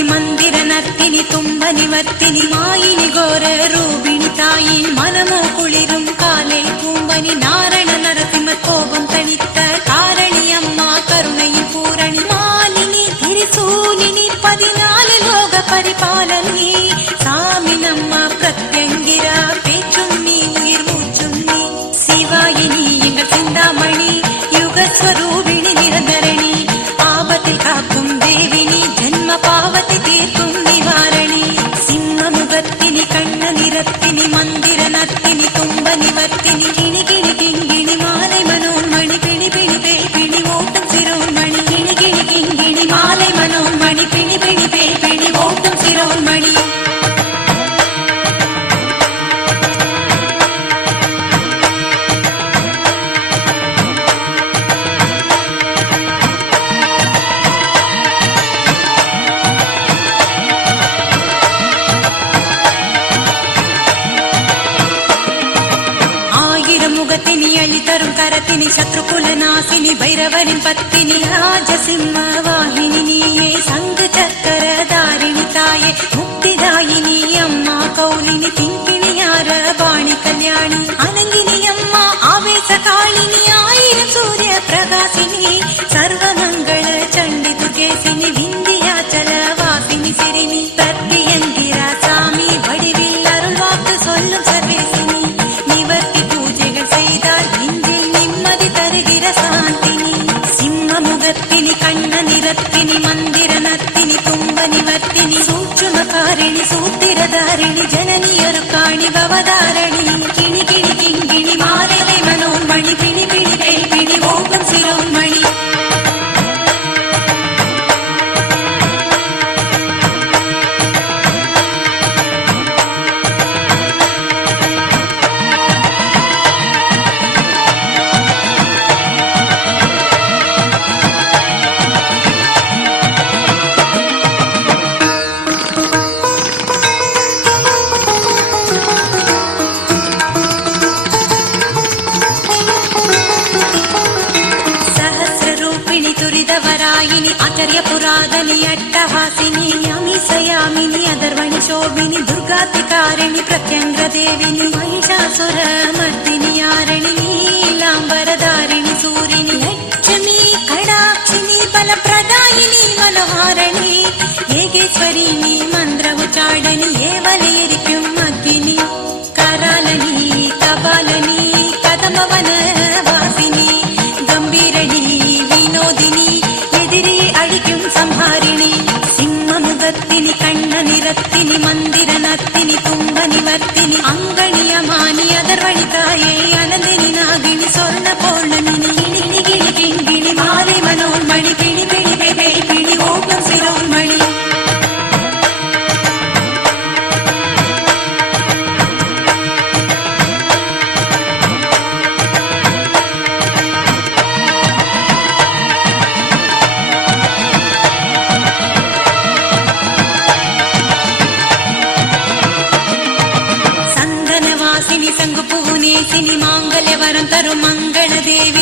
ನಿವರ್ತಿನಿ ಮಂದಿರ ನರ್ತಿನಿ ತುಂಬ ನಿವರ್ತಿನಿ ಮಾಯಿನಿ ಘೋರ ರೂಪಿಣಿ தாயின் மனமும் குளிரும் காலை பூம்பனி நாரண நரசிம்ம கோபம் தணித்த காரணி அம்மா கருணையின் பூரணி மாலினி திரிசூலினி 14 லோக பரிபாலனி சாமி நம்மா பிரத்யங்கிரா பேச்சும் நீ உயிர் மூச்சும் நீ சிவாயினி எங்கள் சிந்தாமணி யுகஸ்வரூபிணி நிரந்தரணி ஆபத்தில் காக்கும் தேவினி ஜன்ம பாவத்தை தீர்க்கும் நிவாரணி சிம்ம முகத்தினி கண்ண நிறத்தினி மந்திர நத்தினி தும்ப நிவர்த்தினி கிணி கிணி கிங்கிணி மாலை மனோன்மணி பிணி பிணி பேய் ஓட்டம் சிரோன்மணி கிணி கிணி கிங்கிணி மாலை மனோன்மணி பிணி பிணி பேய் ஓட்டம் சிரோன்மணி முகத்தினி அழி தரும் கரத்தினி சத்ருகுல நாசினி பைரவரின் பத்தினி ராஜசிம்ம வாகினி நீயே சங்கு சக்கர தாரிணி தாயே முக்திதாயினி அம்மா கௌலினி திங்கிணியார பாணி கல்யாணி அனங்கினி அம்மா ஆவேச காளினி ஆயிரம் சூரிய பிரகாசினி சர்வமங்கள சண்டி துர்கேசினி விந்தியாச்சல வாசினி சிறினி பிரத்யங்கிரா சாமி வடிவில் அருள் வாக்கு சொல்லும் சர்வேசினி நிவர்த்தி பூஜைகள் செய்தால் நெஞ்சில் நிம்மதி தருகிற சாந்தினி சிம்ம முகத்தினி கண்ண நிறத்தினி மந்திர நத்தினி தும்ப நிவர்த்தினி சூட்சுமகாரிணி சூத்திரதாரிணி ஜனனி அருக்காணி பவதாரணி கிணி கிணி கிங்கிணி மாலை மனோன்மணி பிணி பிணி பேய் ஓகம் சிரோன்மணி துரிதவராயினி ஆச்சரிய புராதனி அட்டஹாசினி அமிசயாமினி அதர்வணி சோபினி துர்காதிகாரிணி பிரத்யங்கிர தேவினி மகிஷாசுர மர்தினி யாரிணி நீலாம்பரதாரிணி சூரிணி லட்சுமி கடாட்சினி பலப்பிரதாயினி மனோஹாரணி ஏகேஸ்வரிணி மந்திர உச்சாடனி ஏவலையரிக்கும் அக்கினி கராலனி கபாலனி கதமவன வாசினி கம்பீரணி வினோதினி எதிரி அழிக்கும் சம்ஹாரிணி சிம்ம முகத்தினி கண்ண நிறத்தினி மந்திர நத்தினி தும்ப நிவர்த்தினி அங்கணியமானி அதர்வணி தாயே அனந்தினி நாகினி சொர்ண பௌர்ணமினி கிணி கிணி கிங்கிணி மாலை மனோன்மணி பிணி பிணி பேய் ஓகம் சிரோன்மணி சங்கபுவனேசினி மாங்கல்ய வரம் தரும் மங்கள தேவி